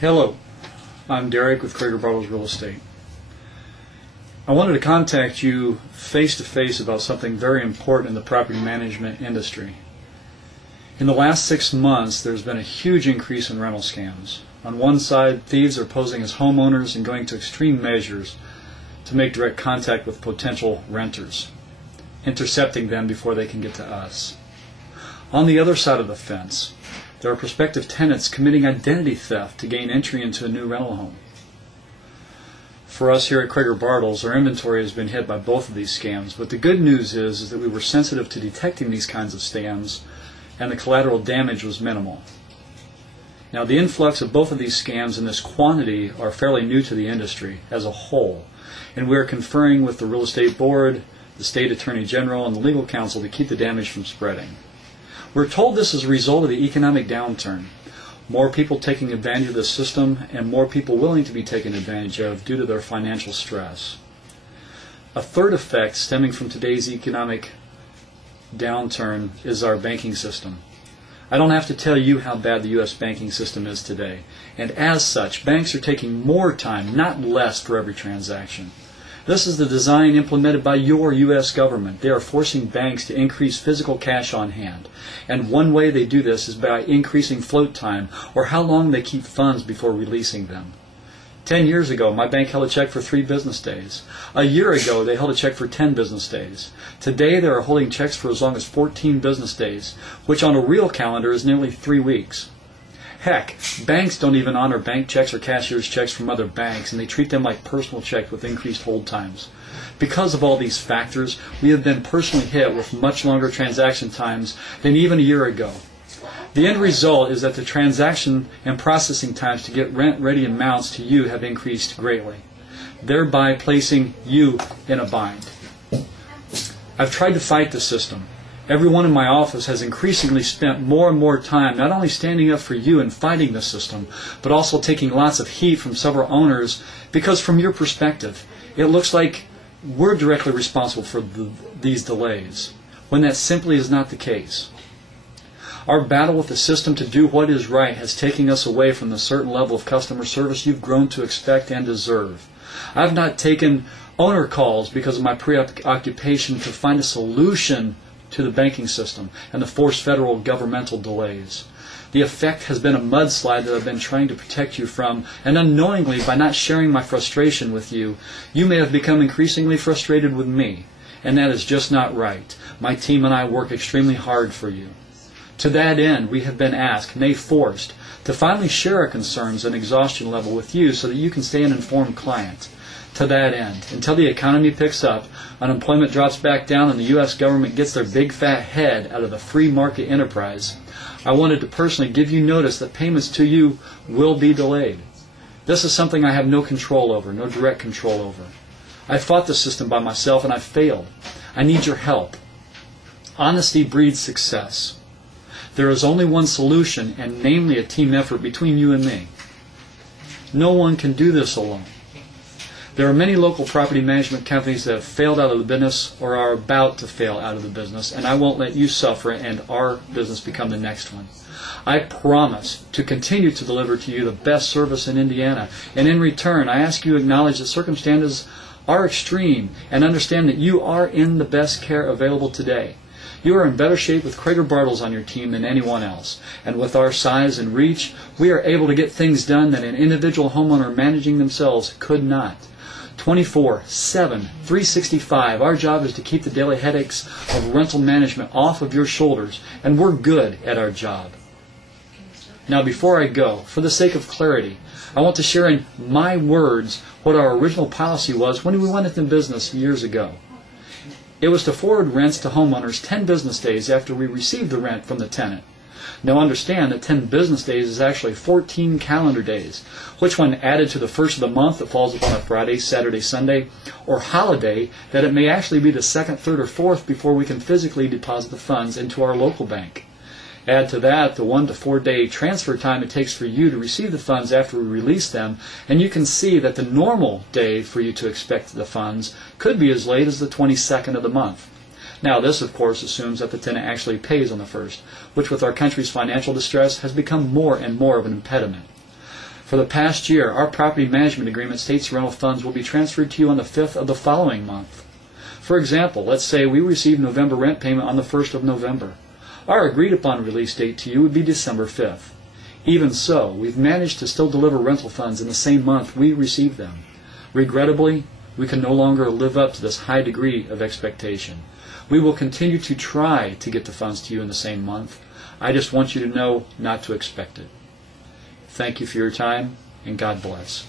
Hello, I'm Derek with Crager-Bartels Real Estate. I wanted to contact you face-to-face about something very important in the property management industry. In the last 6 months, there's been a huge increase in rental scams. On one side, thieves are posing as homeowners and going to extreme measures to make direct contact with potential renters, intercepting them before they can get to us. On the other side of the fence, there are prospective tenants committing identity theft to gain entry into a new rental home. For us here at Crager-Bartels, our inventory has been hit by both of these scams, but the good news is that we were sensitive to detecting these kinds of scams, and the collateral damage was minimal. Now, the influx of both of these scams in this quantity are fairly new to the industry as a whole, and we are conferring with the Real Estate Board, the State Attorney General, and the Legal Counsel to keep the damage from spreading. We're told this is a result of the economic downturn. More people taking advantage of the system and more people willing to be taken advantage of due to their financial stress. A third effect stemming from today's economic downturn is our banking system. I don't have to tell you how bad the U.S. banking system is today, and as such, banks are taking more time, not less, for every transaction. This is the design implemented by your U.S. government. They are forcing banks to increase physical cash on hand. And one way they do this is by increasing float time, or how long they keep funds before releasing them. 10 years ago, my bank held a check for 3 business days. A year ago, they held a check for 10 business days. Today, they are holding checks for as long as 14 business days, which on a real calendar is nearly 3 weeks. Heck, banks don't even honor bank checks or cashier's checks from other banks, and they treat them like personal checks with increased hold times. Because of all these factors, we have been personally hit with much longer transaction times than even a year ago. The end result is that the transaction and processing times to get rent-ready amounts to you have increased greatly, thereby placing you in a bind. I've tried to fight the system. Everyone in my office has increasingly spent more and more time not only standing up for you and fighting the system, but also taking lots of heat from several owners because from your perspective, it looks like we're directly responsible for these delays, when that simply is not the case. Our battle with the system to do what is right has taken us away from the certain level of customer service you've grown to expect and deserve. I've not taken owner calls because of my preoccupation to find a solution to the banking system and the forced federal governmental delays. The effect has been a mudslide that I've been trying to protect you from, and unknowingly, by not sharing my frustration with you, you may have become increasingly frustrated with me, and that is just not right. My team and I work extremely hard for you. To that end, we have been asked, nay forced, to finally share our concerns and exhaustion level with you so that you can stay an informed client. To that end, until the economy picks up, unemployment drops back down, and the U.S. government gets their big fat head out of the free market enterprise, I wanted to personally give you notice that payments to you will be delayed. This is something I have no control over, no direct control over. I fought the system by myself and I failed. I need your help. Honesty breeds success. There is only one solution, and namely a team effort between you and me. No one can do this alone. There are many local property management companies that have failed out of the business or are about to fail out of the business, and I won't let you suffer and our business become the next one. I promise to continue to deliver to you the best service in Indiana, and in return I ask you to acknowledge that circumstances are extreme and understand that you are in the best care available today. You are in better shape with Crager-Bartels on your team than anyone else, and with our size and reach, we are able to get things done that an individual homeowner managing themselves could not. 24/7, 365. Our job is to keep the daily headaches of rental management off of your shoulders, and we're good at our job. Now, before I go, for the sake of clarity, I want to share in my words what our original policy was when we went into business years ago. It was to forward rents to homeowners 10 business days after we received the rent from the tenant. Now understand that 10 business days is actually 14 calendar days, which when added to the first of the month that falls upon a Friday, Saturday, Sunday, or holiday, that it may actually be the second, third, or fourth before we can physically deposit the funds into our local bank. Add to that the 1 to 4 day transfer time it takes for you to receive the funds after we release them, and you can see that the normal day for you to expect the funds could be as late as the 22nd of the month. Now this, of course, assumes that the tenant actually pays on the 1st, which with our country's financial distress has become more and more of an impediment. For the past year, our property management agreement states rental funds will be transferred to you on the 5th of the following month. For example, let's say we receive November rent payment on the 1st of November. Our agreed upon release date to you would be December 5th. Even so, we've managed to still deliver rental funds in the same month we receive them. Regrettably, we can no longer live up to this high degree of expectation. We will continue to try to get the funds to you in the same month. I just want you to know not to expect it. Thank you for your time, and God bless.